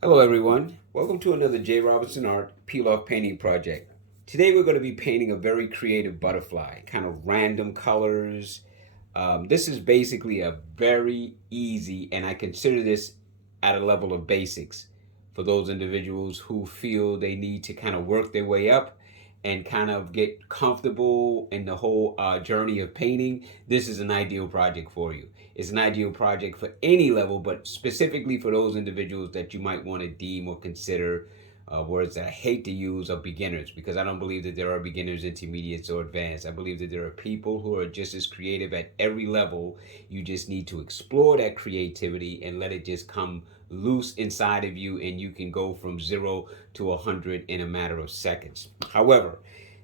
Hello everyone, welcome to another J. Robinson Art peel-off painting project. Today we're going to be painting a very creative butterfly, kind of random colors. This is basically a very easy, and I consider this at a level of basics for those individuals who feel they need to kind of work their way up and kind of get comfortable in the whole journey of painting. This is an ideal project for you. It's an ideal project for any level, but specifically for those individuals that you might want to deem or consider words that I hate to use are beginners, because I don't believe that there are beginners, intermediates, or advanced. I believe that there are people who are just as creative at every level. You just need to explore that creativity and let it just come loose inside of you, and you can go from 0 to 100 in a matter of seconds. However,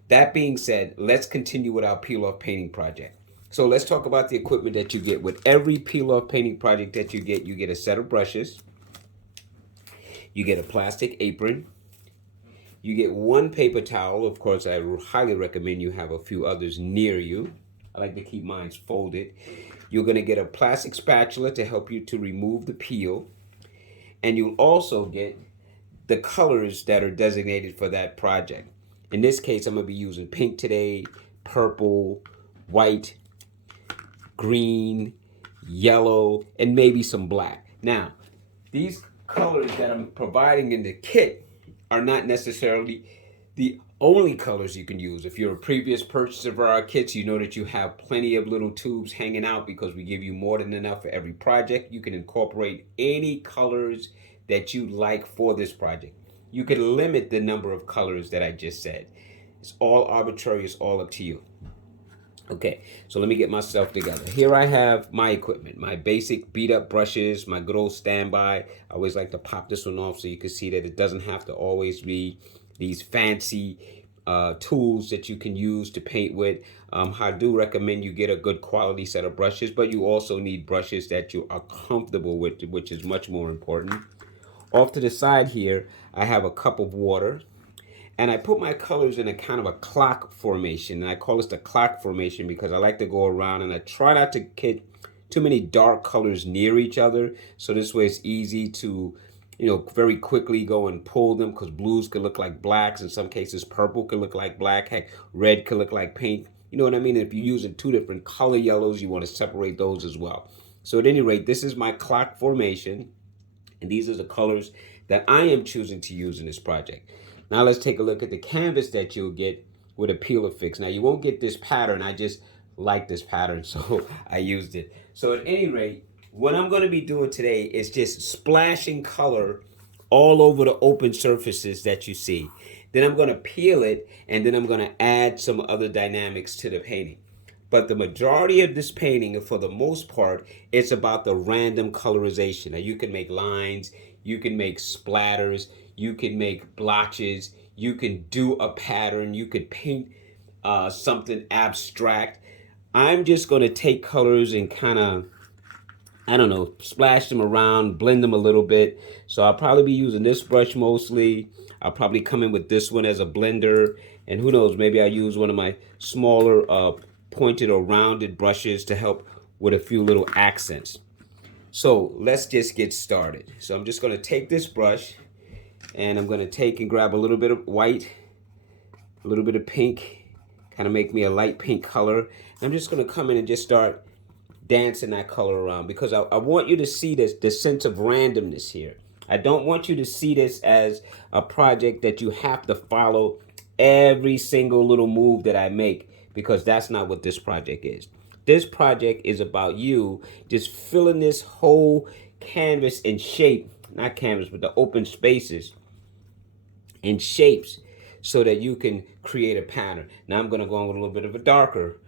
that being said, let's continue with our peel-off painting project. So let's talk about the equipment that you get. With every peel-off painting project that you get a set of brushes, you get a plastic apron, you get one paper towel. Of course, I highly recommend you have a few others near you. I like to keep mine folded. You're going to get a plastic spatula to help you to remove the peel. And you'll also get the colors that are designated for that project. In this case, I'm going to be using pink today, purple, white, green, yellow, and maybe some black. Now, these colors that I'm providing in the kit are not necessarily the only colors you can use. If you're a previous purchaser of our kits, you know that you have plenty of little tubes hanging out because we give you more than enough for every project. You can incorporate any colors that you like for this project. You can limit the number of colors that I just said. It's all arbitrary, it's all up to you. Okay, so let me get myself together. Here I have my equipment, my basic beat up brushes, my good old standby. I always like to pop this one off so you can see that it doesn't have to always be these fancy tools that you can use to paint with. I do recommend you get a good quality set of brushes, but you also need brushes that you are comfortable with, which is much more important. Off to the side here, I have a cup of water. And I put my colors in a kind of a clock formation. And I call this the clock formation because I like to go around and I try not to get too many dark colors near each other. So this way it's easy to, very quickly go and pull them, because blues could look like blacks. In some cases, purple could look like black. Heck, red could look like pink. You know what I mean? If you're using two different color yellows, you want to separate those as well. So at any rate, this is my clock formation. And these are the colors that I am choosing to use in this project. Now let's take a look at the canvas that you'll get with a peel affix. Now you won't get this pattern. I just like this pattern, so I used it. So at any rate, what I'm going to be doing today is just splashing color all over the open surfaces that you see. Then I'm going to peel it, and then I'm going to add some other dynamics to the painting. But the majority of this painting, for the most part, it's about the random colorization. Now you can make lines, you can make splatters, you can make blotches, you can do a pattern, you could paint something abstract. I'm just going to take colors and kind of, I don't know, splash them around, blend them a little bit. So I'll probably be using this brush mostly. I'll probably come in with this one as a blender. And who knows, maybe I'll use one of my smaller pointed or rounded brushes to help with a few little accents. So let's just get started. So I'm just going to take this brush and I'm going to take and grab a little bit of white, a little bit of pink, kind of make me a light pink color. And I'm just going to come in and just start dancing that color around, because I want you to see this sense of randomness here. I don't want you to see this as a project that you have to follow every single little move that I make, because that's not what this project is. This project is about you just filling this whole canvas in shape, not canvas, but the open spaces in shapes, so that you can create a pattern. Now I'm going to go on with a little bit of a darker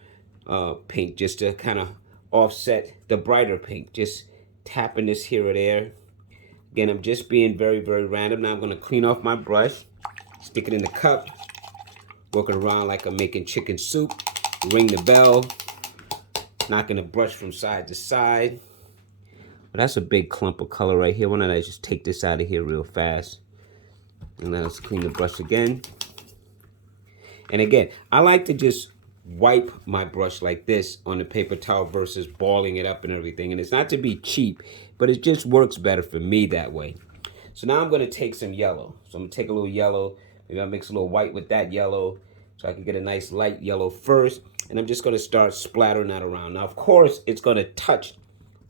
pink, just to kind of offset the brighter pink. Just tapping this here or there. Again, I'm just being very, very random. Now I'm going to clean off my brush, stick it in the cup, working around like I'm making chicken soup. Ring the bell, knocking the brush from side to side. But that's a big clump of color right here. Why don't I just take this out of here real fast? And then let's clean the brush again. And again, I like to just wipe my brush like this on the paper towel versus balling it up and everything. And it's not to be cheap, but it just works better for me that way. So now I'm going to take some yellow. So I'm going to take a little yellow. Maybe I'll mix a little white with that yellow so I can get a nice light yellow first. And I'm just going to start splattering that around. Now, of course, it's going to touch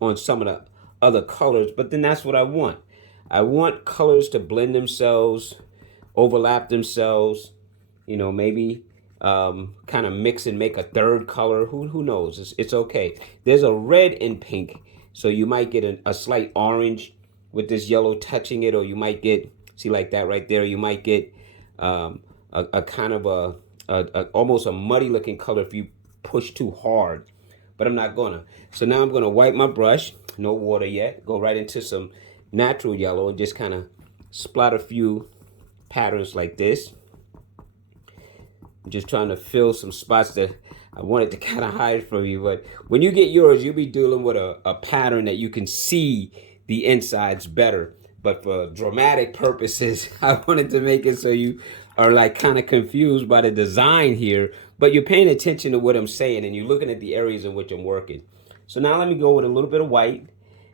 on some of the other colors, but then that's what I want. I want colors to blend themselves, overlap themselves, you know, maybe kind of mix and make a third color. Who knows? It's okay. There's a red in pink, so you might get a slight orange with this yellow touching it, or you might get, see like that right there, you might get a kind of almost a muddy looking color if you push too hard, but I'm not gonna. So now I'm gonna wipe my brush, no water yet, go right into some natural yellow and just kind of splat a few patterns like this. I'm just trying to fill some spots that I wanted to kind of hide from you, but when you get yours, you'll be dealing with a pattern that you can see the insides better. But for dramatic purposes, I wanted to make it so you are like kind of confused by the design here, but you're paying attention to what I'm saying and you're looking at the areas in which I'm working. So now let me go with a little bit of white,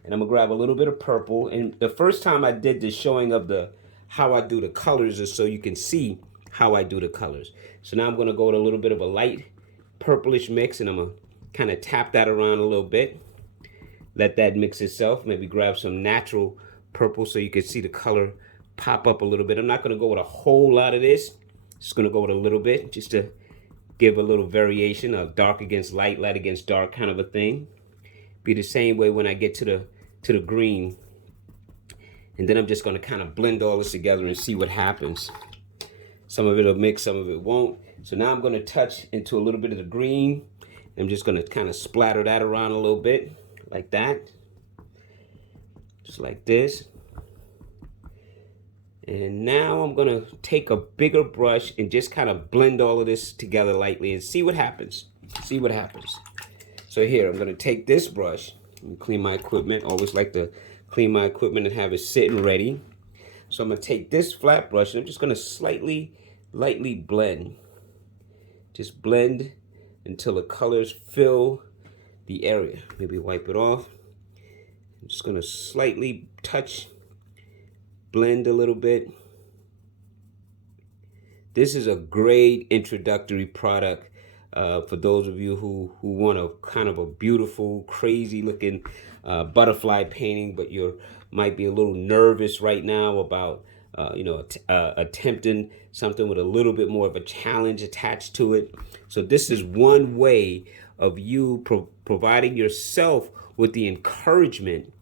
and I'm gonna grab a little bit of purple. And the first time I did this showing of how I do the colors is so you can see how I do the colors. So now I'm gonna go with a little bit of a light purplish mix, and I'm gonna kind of tap that around a little bit. Let that mix itself. Maybe grab some natural purple so you can see the color pop up a little bit. I'm not gonna go with a whole lot of this. Just gonna go with a little bit just to give a little variation of dark against light, light against dark kind of a thing. Be the same way when I get to the green. And then I'm just gonna kind of blend all this together and see what happens. Some of it will mix, some of it won't. So now I'm gonna touch into a little bit of the green. I'm just gonna kind of splatter that around a little bit, like that. Just like this. And now I'm gonna take a bigger brush and just kind of blend all of this together lightly and see what happens. See what happens. So here, I'm gonna take this brush and clean my equipment. Always like to clean my equipment and have it sitting ready. So I'm gonna take this flat brush and I'm just gonna lightly blend. Just blend until the colors fill the area. Maybe wipe it off. I'm just gonna slightly touch, blend a little bit. This is a great introductory product for those of you who want a kind of a beautiful, crazy looking butterfly painting, but you might be a little nervous right now about attempting something with a little bit more of a challenge attached to it. So this is one way of you providing yourself with the encouragement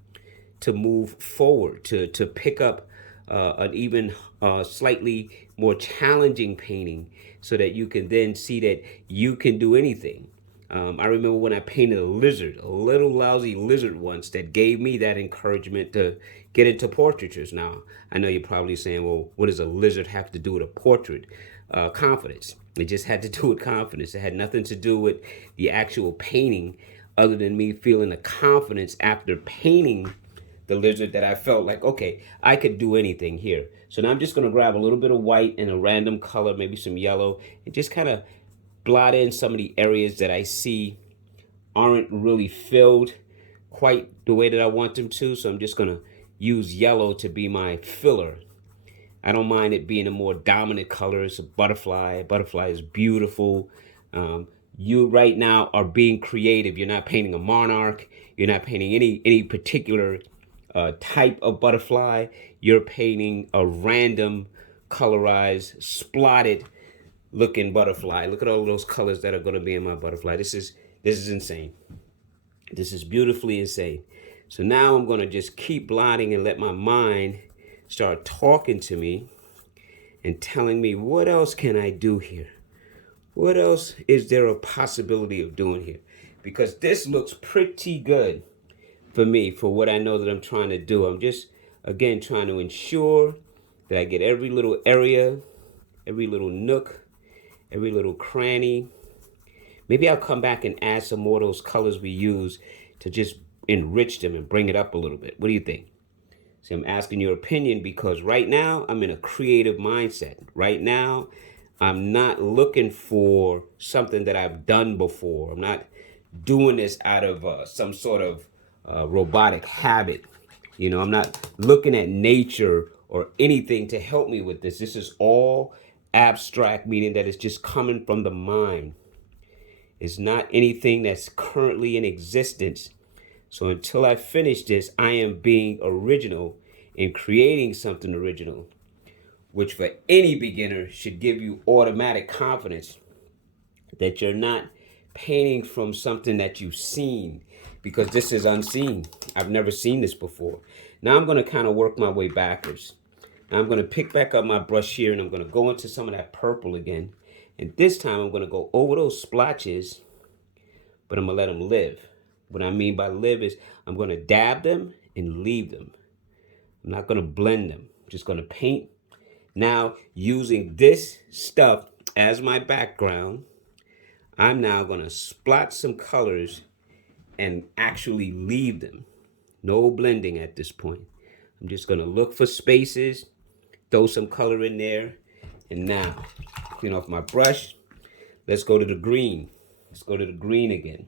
to move forward, to pick up an even slightly more challenging painting so that you can then see that you can do anything. I remember when I painted a lizard, a little lousy lizard once, that gave me that encouragement to get into portraitures. Now, I know you're probably saying, well, what does a lizard have to do with a portrait? Confidence. It just had to do with confidence. It had nothing to do with the actual painting other than me feeling the confidence after painting the lizard that I felt like, okay, I could do anything here. So now I'm just gonna grab a little bit of white and a random color, maybe some yellow, and just kind of blot in some of the areas that I see aren't really filled quite the way that I want them to. So I'm just gonna use yellow to be my filler. I don't mind it being a more dominant color. It's a butterfly. A butterfly is beautiful. You right now are being creative. You're not painting a monarch. You're not painting any particular type of butterfly. You're painting a random colorized, splotted looking butterfly. Look at all those colors that are going to be in my butterfly. This is insane. This is beautifully insane. So now I'm going to just keep blotting and let my mind start talking to me and telling me, what else can I do here? What else is there a possibility of doing here? Because this looks pretty good for me, for what I know that I'm trying to do. I'm just, again, trying to ensure that I get every little area, every little nook, every little cranny. Maybe I'll come back and add some more of those colors we use to just enrich them and bring it up a little bit. What do you think? See, I'm asking your opinion because right now I'm in a creative mindset. Right now, I'm not looking for something that I've done before. I'm not doing this out of some sort of robotic habit. You know, I'm not looking at nature or anything to help me with this. This is all abstract, meaning that it's just coming from the mind. It's not anything that's currently in existence. So until I finish this, I am being original in creating something original, which for any beginner should give you automatic confidence that you're not painting from something that you've seen, because this is unseen. I've never seen this before. Now I'm going to kind of work my way backwards. Now I'm going to pick back up my brush here, and I'm going to go into some of that purple again. And this time I'm going to go over those splotches, but I'm going to let them live. What I mean by live is I'm going to dab them and leave them. I'm not going to blend them. I'm just going to paint. Now, using this stuff as my background, I'm now going to splot some colors and actually leave them. No blending at this point. I'm just going to look for spaces, throw some color in there, and now clean off my brush. Let's go to the green. Let's go to the green again.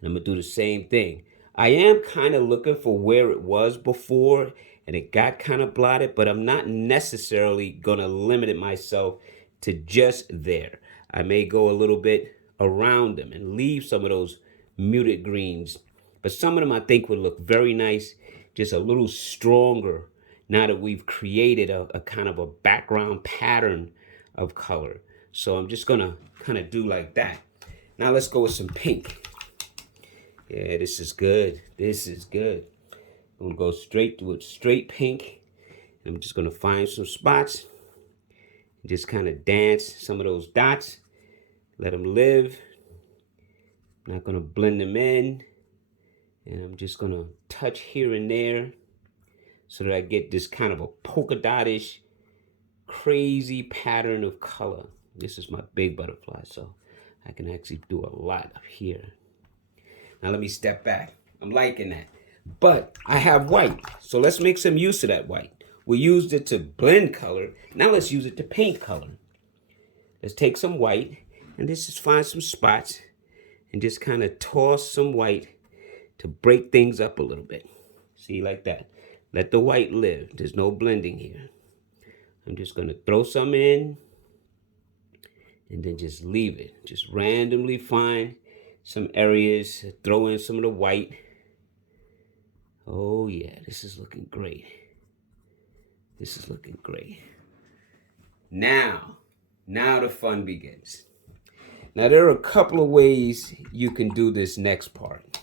And I'm going to do the same thing. I am kind of looking for where it was before, and it got kind of blotted, but I'm not necessarily going to limit myself to just there. I may go a little bit around them and leave some of those muted greens. But some of them I think would look very nice, just a little stronger now that we've created a kind of a background pattern of color. So I'm just going to kind of do like that. Now let's go with some pink. Yeah, this is good. This is good. I'm going to go straight to it, straight pink. And I'm just going to find some spots and just kind of dance some of those dots. Let them live. I'm not going to blend them in. And I'm just going to touch here and there so that I get this kind of a polka dot-ish, crazy pattern of color. This is my big butterfly, so I can actually do a lot up here. Now let me step back. I'm liking that. But I have white, so let's make some use of that white. We used it to blend color. Now let's use it to paint color. Let's take some white and let's just find some spots and just kind of toss some white to break things up a little bit. See, like that. Let the white live. There's no blending here. I'm just going to throw some in and then just leave it. Just randomly find some areas, throw in some of the white. Oh yeah, this is looking great. This is looking great. Now the fun begins. Now there are a couple of ways you can do this next part.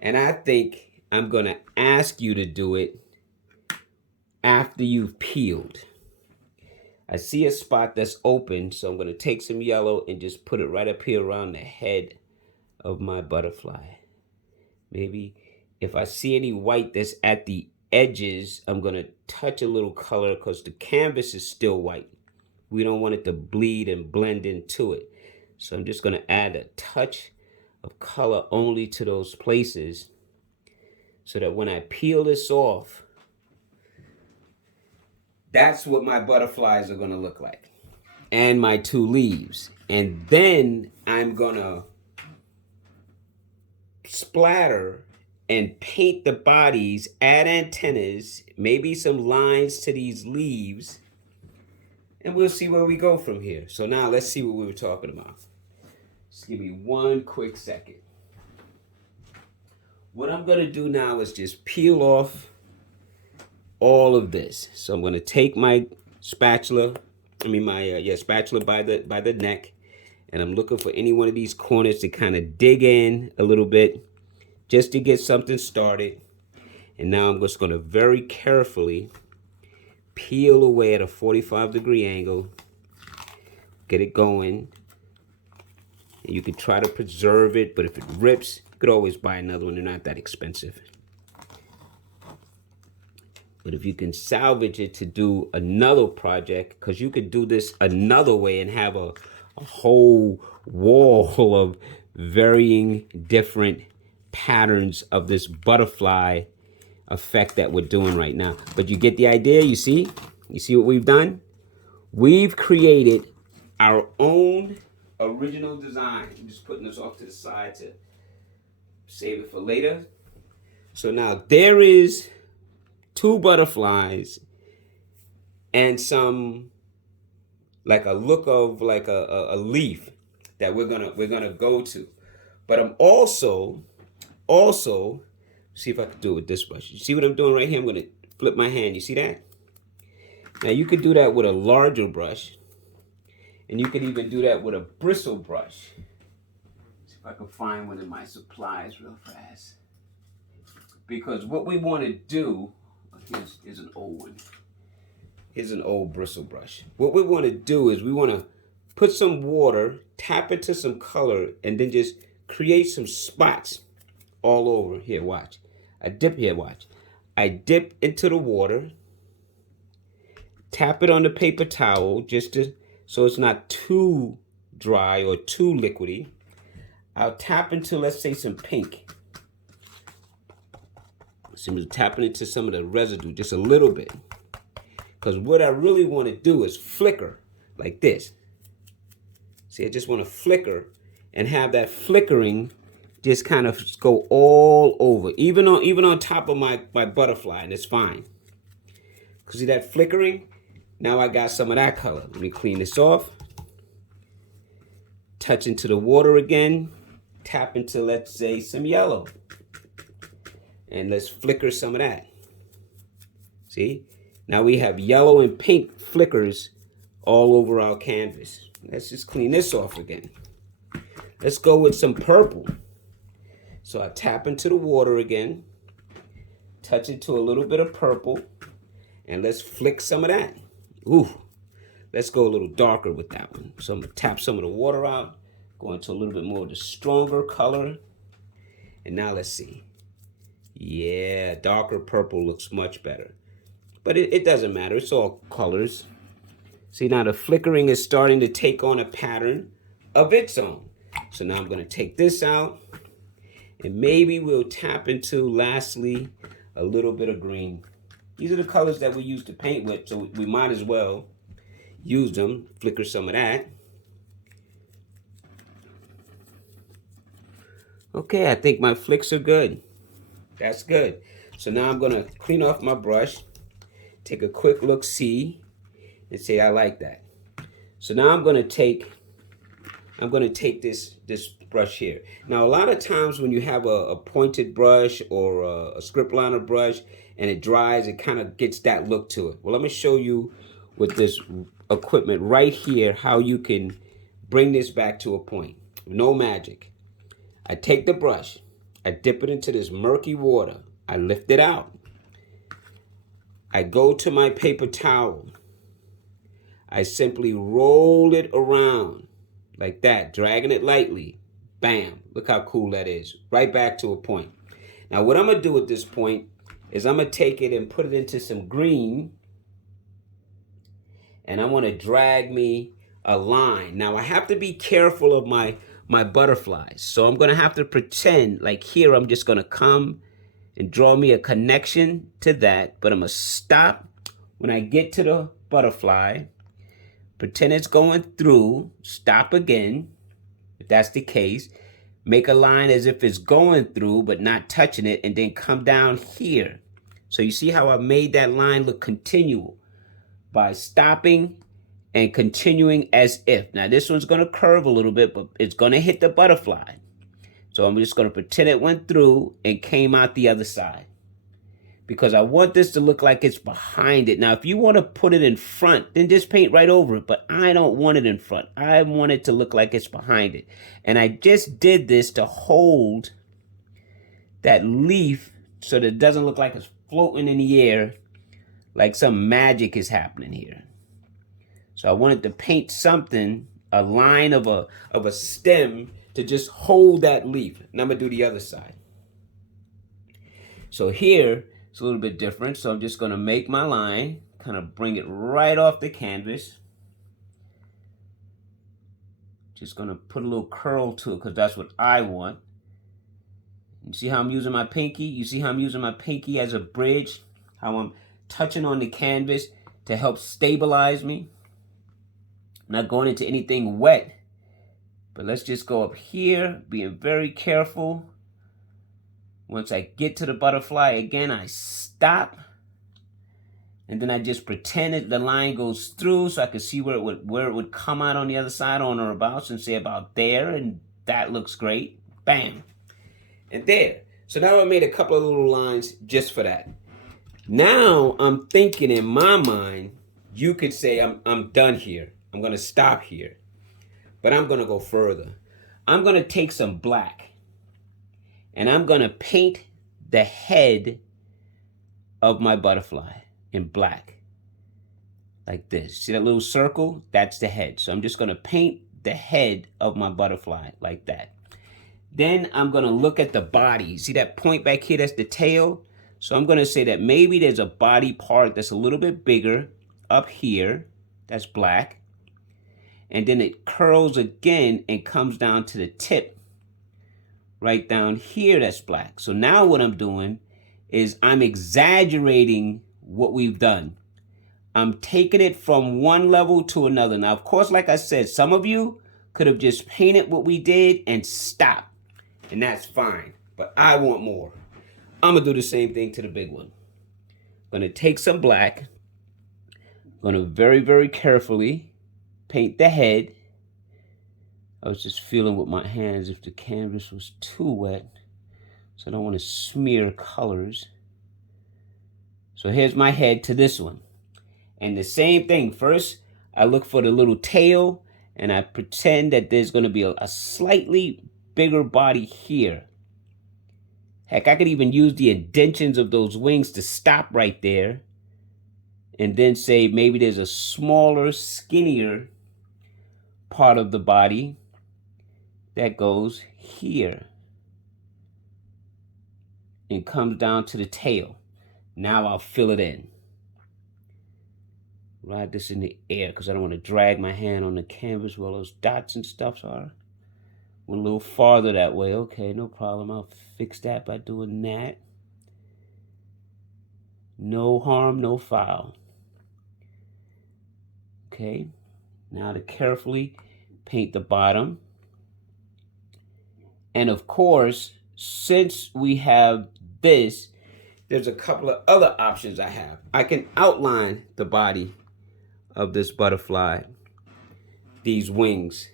And I think I'm going to ask you to do it after you've peeled. I see a spot that's open, so I'm going to take some yellow and just put it right up here around the head of my butterfly. Maybe if I see any white that's at the edges, I'm going to touch a little color because the canvas is still white. We don't want it to bleed and blend into it. So I'm just going to add a touch of color only to those places so that when I peel this off, that's what my butterflies are going to look like. And my two leaves. And then I'm going to splatter and paint the bodies, add antennas, maybe some lines to these leaves, and we'll see where we go from here. So now let's see what we were talking about. Just give me one quick second. What I'm going to do now is just peel off all of this. So I'm going to take my spatula, spatula by the neck, and I'm looking for any one of these corners to kind of dig in a little bit just to get something started. And now I'm just going to very carefully peel away at a 45-degree angle, get it going. And you can try to preserve it, but if it rips, you could always buy another one. They're not that expensive. But if you can salvage it to do another project, because you could do this another way and have a whole wall of varying different patterns of this butterfly effect that we're doing right now. But you get the idea, you see? You see what we've done? We've created our own original design. I'm just putting this off to the side to save it for later. So now there is two butterflies and some, like a look of like a leaf that we're gonna go to. But I'm also see if I can do it with this brush. You see what I'm doing right here? I'm gonna flip my hand. You see that? Now you could do that with a larger brush, and you could even do that with a bristle brush. See if I can find one of my supplies real fast. Because what we want to do, here's an old one. Here's an old bristle brush. What we want to do is we want to put some water, tap into some color, and then just create some spots all over. Here, watch. I dip here, watch. I dip into the water, tap it on the paper towel so it's not too dry or too liquidy. I'll tap into, let's say, some pink. So I'm tapping into some of the residue, just a little bit. Because what I really want to do is flicker like this. See, I just want to flicker and have that flickering just kind of go all over, even on top of my butterfly, and it's fine. Because see that flickering? Now I got some of that color. Let me clean this off. Touch into the water again. Tap into, let's say, some yellow. And let's flicker some of that. See? Now we have yellow and pink flickers all over our canvas. Let's just clean this off again. Let's go with some purple. So I tap into the water again, touch it to a little bit of purple, and let's flick some of that. Ooh, let's go a little darker with that one. So I'm gonna tap some of the water out, go into a little bit more of the stronger color. And now let's see. Yeah, darker purple looks much better. But it doesn't matter, it's all colors. See, now the flickering is starting to take on a pattern of its own. So now I'm gonna take this out, and maybe we'll tap into, lastly, a little bit of green. These are the colors that we use to paint with, so we might as well use them, flicker some of that. Okay, I think my flicks are good. That's good. So now I'm gonna clean off my brush, take a quick look, see, and say I like that. So now I'm gonna take this brush here. Now a lot of times when you have a pointed brush or a script liner brush and it dries, it kind of gets that look to it. Well, let me show you with this equipment right here how you can bring this back to a point. No magic. I take the brush, I dip it into this murky water, I lift it out. I go to my paper towel. I simply roll it around like that, dragging it lightly. Bam, look how cool that is. Right back to a point. Now what I'm gonna do at this point is I'm gonna take it and put it into some green, and I wanna drag me a line. Now I have to be careful of my butterflies. So I'm gonna have to pretend like here I'm just gonna come and draw me a connection to that, but I'm gonna stop when I get to the butterfly, pretend it's going through, stop again, if that's the case, make a line as if it's going through but not touching it, and then come down here. So you see how I made that line look continual by stopping and continuing as if. Now this one's gonna curve a little bit, but it's gonna hit the butterfly. So I'm just gonna pretend it went through and came out the other side, because I want this to look like it's behind it. Now, if you want to put it in front, then just paint right over it. But I don't want it in front. I want it to look like it's behind it. And I just did this to hold that leaf so that it doesn't look like it's floating in the air, like some magic is happening here. So I wanted to paint something, a line of a stem to just hold that leaf. And I'm gonna do the other side. So here, it's a little bit different. So I'm just gonna make my line, kind of bring it right off the canvas. Just gonna put a little curl to it because that's what I want. You see how I'm using my pinky? You see how I'm using my pinky as a bridge? How I'm touching on the canvas to help stabilize me? I'm not going into anything wet, but let's just go up here, being very careful. Once I get to the butterfly, again, I stop and then I just pretend that the line goes through so I can see where it would come out on the other side on or about, and say about there, and that looks great. Bam. And there. So now I made a couple of little lines just for that. Now I'm thinking in my mind, you could say I'm done here. I'm going to stop here. But I'm going to go further. I'm going to take some black, and I'm going to paint the head of my butterfly in black. Like this. See that little circle? That's the head. So I'm just going to paint the head of my butterfly like that. Then I'm going to look at the body. See that point back here? That's the tail. So I'm going to say that maybe there's a body part that's a little bit bigger up here. That's black. And then it curls again and comes down to the tip. Right down here, that's black. So now what I'm doing is I'm exaggerating what we've done. I'm taking it from one level to another. Now, of course, like I said, some of you could have just painted what we did and stopped. And that's fine. But I want more. I'm going to do the same thing to the big one. I'm going to take some black. I'm going to very, very carefully paint the head. I was just feeling with my hands if the canvas was too wet. So I don't want to smear colors. So here's my head to this one. And the same thing. First, I look for the little tail, and I pretend that there's going to be a slightly bigger body here. Heck, I could even use the indentions of those wings to stop right there. And then say maybe there's a smaller, skinnier part of the body that goes here and comes down to the tail. Now I'll fill it in. Ride this in the air because I don't want to drag my hand on the canvas where those dots and stuff are. Went a little farther that way. Okay, no problem. I'll fix that by doing that. No harm, no foul. Okay, now to carefully paint the bottom. And of course, since we have this, there's a couple of other options I have. I can outline the body of this butterfly, these wings,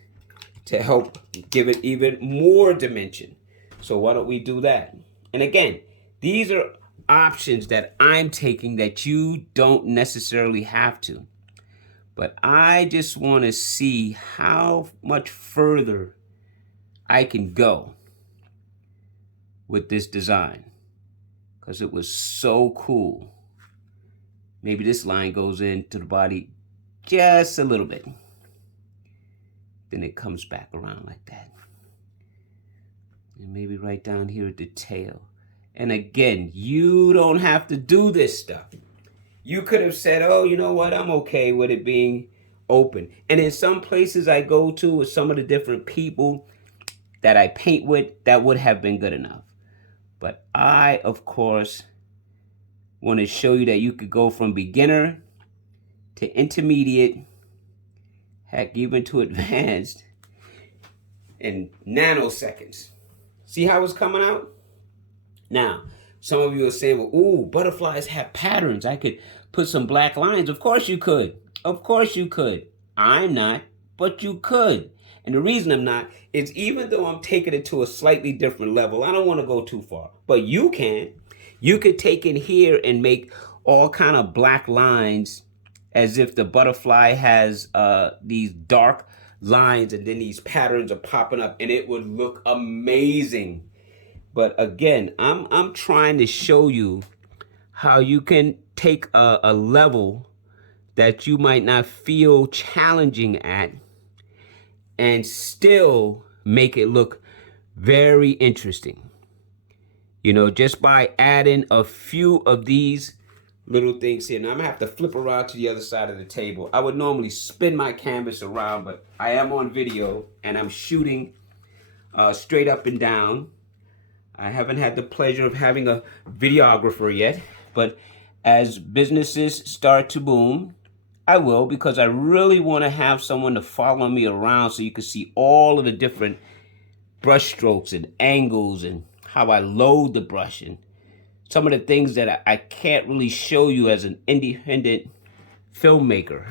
to help give it even more dimension. So why don't we do that? And again, these are options that I'm taking that you don't necessarily have to. But I just want to see how much further I can go with this design, because it was so cool. Maybe this line goes into the body just a little bit. Then it comes back around like that. And maybe right down here at the tail. And again, you don't have to do this stuff. You could have said, oh, you know what? I'm okay with it being open. And in some places I go to with some of the different people that I paint with, that would have been good enough. But I, of course, want to show you that you could go from beginner to intermediate, heck, even to advanced in nanoseconds. See how it's coming out? Now, some of you are saying, well, ooh, butterflies have patterns. I could put some black lines. Of course you could. Of course you could. I'm not, but you could. And the reason I'm not is even though I'm taking it to a slightly different level, I don't want to go too far. But you can. You could take in here and make all kind of black lines as if the butterfly has these dark lines and then these patterns are popping up, and it would look amazing. But again, I'm trying to show you how you can take a level that you might not feel challenging at and still make it look very interesting. You know, just by adding a few of these little things here. Now I'm gonna have to flip around to the other side of the table. I would normally spin my canvas around, but I am on video and I'm shooting straight up and down. I haven't had the pleasure of having a videographer yet, but as businesses start to boom, I will, because I really want to have someone to follow me around so you can see all of the different brush strokes and angles and how I load the brush. And some of the things that I can't really show you as an independent filmmaker.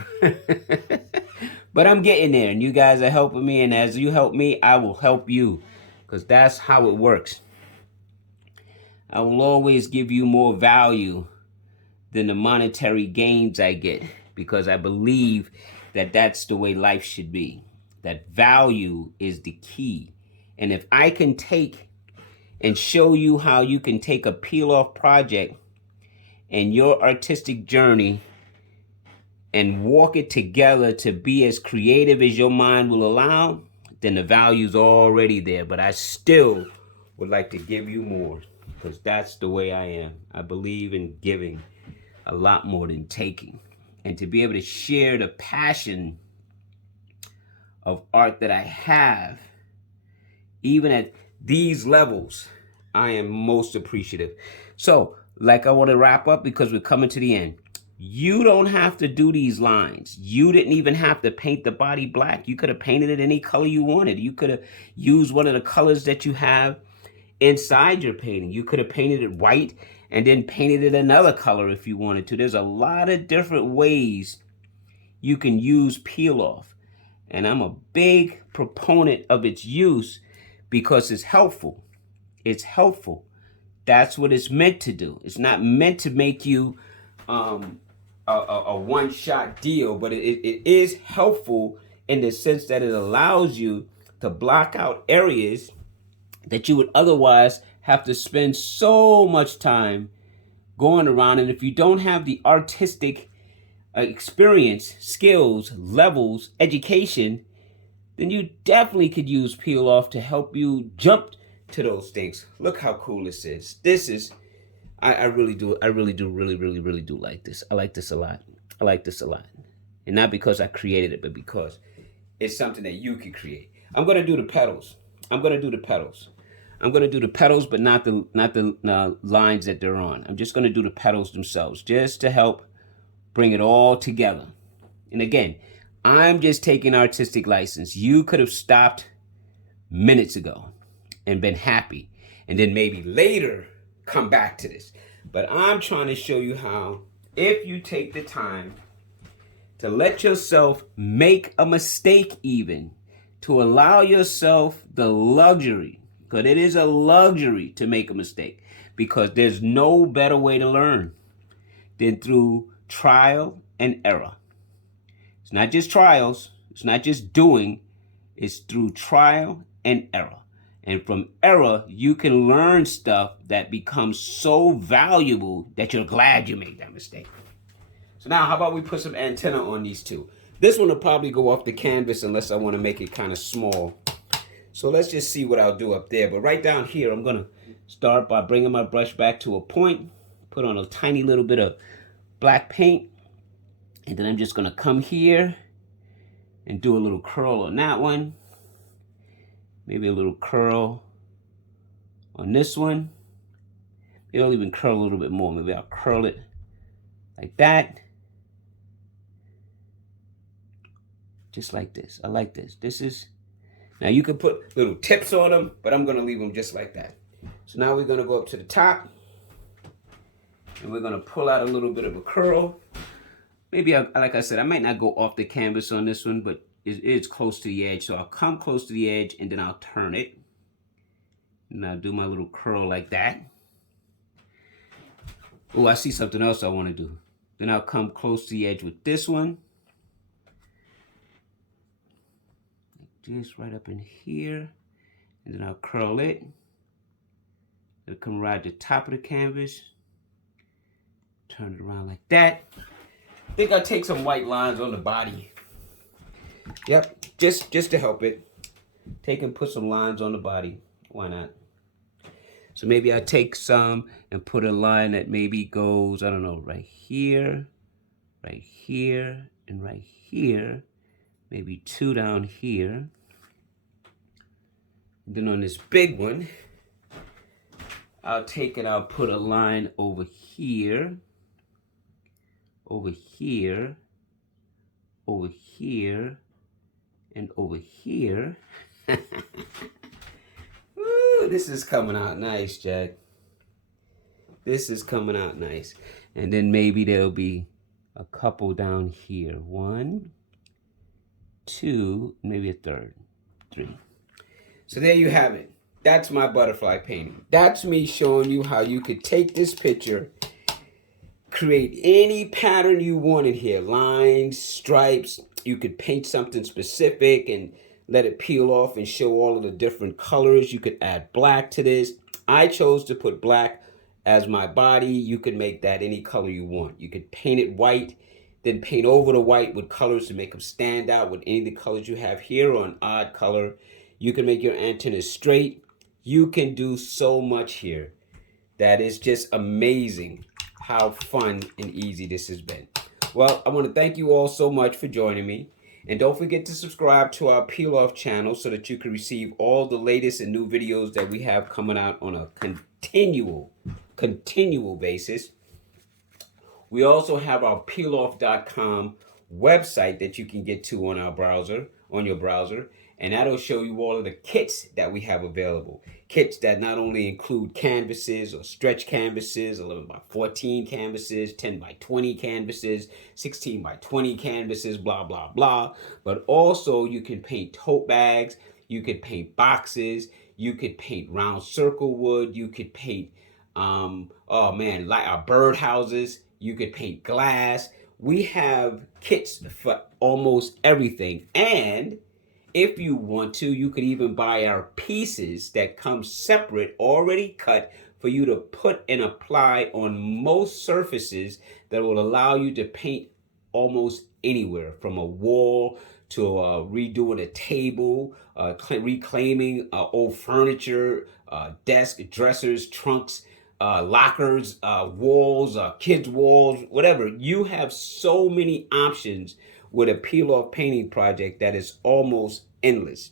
But I'm getting there, and you guys are helping me, and as you help me, I will help you, because that's how it works. I will always give you more value than the monetary gains I get, because I believe that that's the way life should be. That value is the key. And if I can take and show you how you can take a peel-off project and your artistic journey and walk it together to be as creative as your mind will allow, then the value's already there. But I still would like to give you more, because that's the way I am. I believe in giving a lot more than taking. And to be able to share the passion of art that I have, even at these levels, I am most appreciative. So, like, I want to wrap up because we're coming to the end. You don't have to do these lines. You didn't even have to paint the body black. You could have painted it any color you wanted. You could have used one of the colors that you have inside your painting. You could have painted it white and then painted it another color if you wanted to. There's a lot of different ways you can use peel off. And I'm a big proponent of its use because it's helpful. It's helpful. That's what it's meant to do. It's not meant to make you a one-shot deal, but it is helpful in the sense that it allows you to block out areas that you would otherwise have to spend so much time going around. And if you don't have the artistic experience, skills, levels, education, then you definitely could use peel off to help you jump to those things. Look how cool this is. This is, I really do like this. I like this a lot. I like this a lot. And not because I created it, but because it's something that you can create. I'm going to do the petals. I'm going to do the petals, but not the lines that they're on. I'm just going to do the petals themselves, just to help bring it all together. And again, I'm just taking artistic license. You could have stopped minutes ago and been happy, and then maybe later come back to this. But I'm trying to show you how, if you take the time to let yourself make a mistake, even to allow yourself the luxury, because it is a luxury to make a mistake, because there's no better way to learn than through trial and error. It's not just trials, it's not just doing, it's through trial and error. And from error, you can learn stuff that becomes so valuable that you're glad you made that mistake. So now, how about we put some antenna on these two? This one will probably go off the canvas unless I want to make it kind of small. So let's just see what I'll do up there. But right down here, I'm going to start by bringing my brush back to a point, put on a tiny little bit of black paint, and then I'm just going to come here and do a little curl on that one. Maybe a little curl on this one. Maybe I'll even curl a little bit more. Maybe I'll curl it like that. Just like this. I like this. This is, now you can put little tips on them, but I'm going to leave them just like that. So now we're going to go up to the top, and we're going to pull out a little bit of a curl. Maybe, like I said, I might not go off the canvas on this one, but it's close to the edge. So I'll come close to the edge, and then I'll turn it. And I'll do my little curl like that. Oh, I see something else I want to do. Then I'll come close to the edge with this one. Just right up in here. And then I'll curl it. It'll come right at the top of the canvas. Turn it around like that. I think I'll take some white lines on the body. Yep, just to help it. Take and put some lines on the body. Why not? So maybe I take some and put a line that maybe goes, I don't know, right here, and right here. Maybe two down here. And then on this big one, I'll take and I'll put a line over here, over here, over here, and over here. Ooh, this is coming out nice, Jack. This is coming out nice. And then maybe there'll be a couple down here. 1, 2, maybe a third. 3. So there you have it. That's my butterfly painting. That's me showing you how you could take this picture, create any pattern you want in here. Lines, stripes. You could paint something specific and let it peel off and show all of the different colors. You could add black to this. I chose to put black as my body. You could make that any color you want. You could paint it white, then paint over the white with colors to make them stand out with any of the colors you have here, or an odd color. You can make your antennas straight. You can do so much here. That is just amazing how fun and easy this has been. Well, I want to thank you all so much for joining me. And don't forget to subscribe to our Peiloff channel so that you can receive all the latest and new videos that we have coming out on a continual basis. We also have our Peiloff.com website that you can get to on your browser, and that'll show you all of the kits that we have available. Kits that not only include canvases or stretch canvases, 11 by 14 canvases, 10 by 20 canvases, 16 by 20 canvases, blah, blah, blah. But also you can paint tote bags, you could paint boxes, you could paint round circle wood, you could paint, like bird houses, you could paint glass. We have kits for almost everything. And if you want to, you could even buy our pieces that come separate, already cut, for you to put and apply on most surfaces that will allow you to paint almost anywhere, from a wall to redoing a table, reclaiming old furniture, desk, dressers, trunks, lockers, walls, kids' walls, whatever. You have so many options with a peel-off painting project that is almost endless.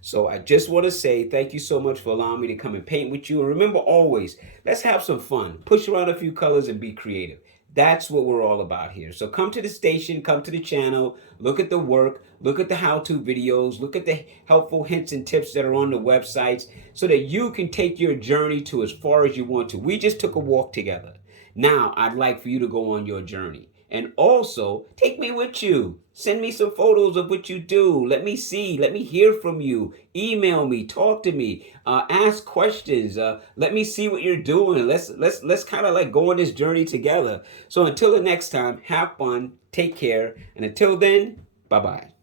So I just want to say thank you so much for allowing me to come and paint with you. And remember always, let's have some fun. Push around a few colors and be creative. That's what we're all about here. So come to the station, come to the channel, look at the work, look at the how-to videos, look at the helpful hints and tips that are on the websites so that you can take your journey to as far as you want to. We just took a walk together. Now I'd like for you to go on your journey. And also, take me with you. Send me some photos of what you do. Let me see. Let me hear from you. Email me. Talk to me. Ask questions. Let me see what you're doing. Let's kind of like go on this journey together. So until the next time, have fun. Take care. And until then, bye-bye.